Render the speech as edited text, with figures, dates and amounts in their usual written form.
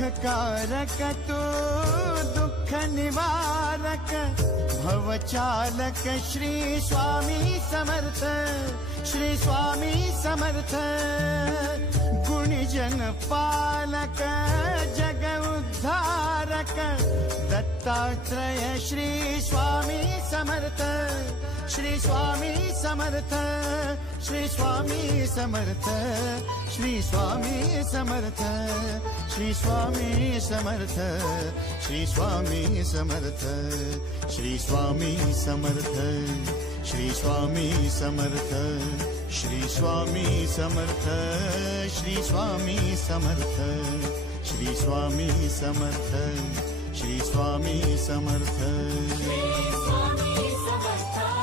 सुखकारक तू दुःख निवारक भवचालक श्री स्वामी समर्थ, श्री स्वामी समर्थ। गुणीजन पालक जग उद्धारक दत्तात्रय श्री स्वामी समर्थ, श्री स्वामी समर्थ, श्री स्वामी समर्थ, श्री स्वामी समर्थ, श्री स्वामी समर्थ, श्री स्वामी समर्थ, श्री स्वामी समर्थ, श्री स्वामी समर्थ, श्री स्वामी समर्थ, श्री स्वामी समर्थ, श्री स्वामी समर्थ, श्री स्वामी समर्थ, श्री स्वामी समर्थ।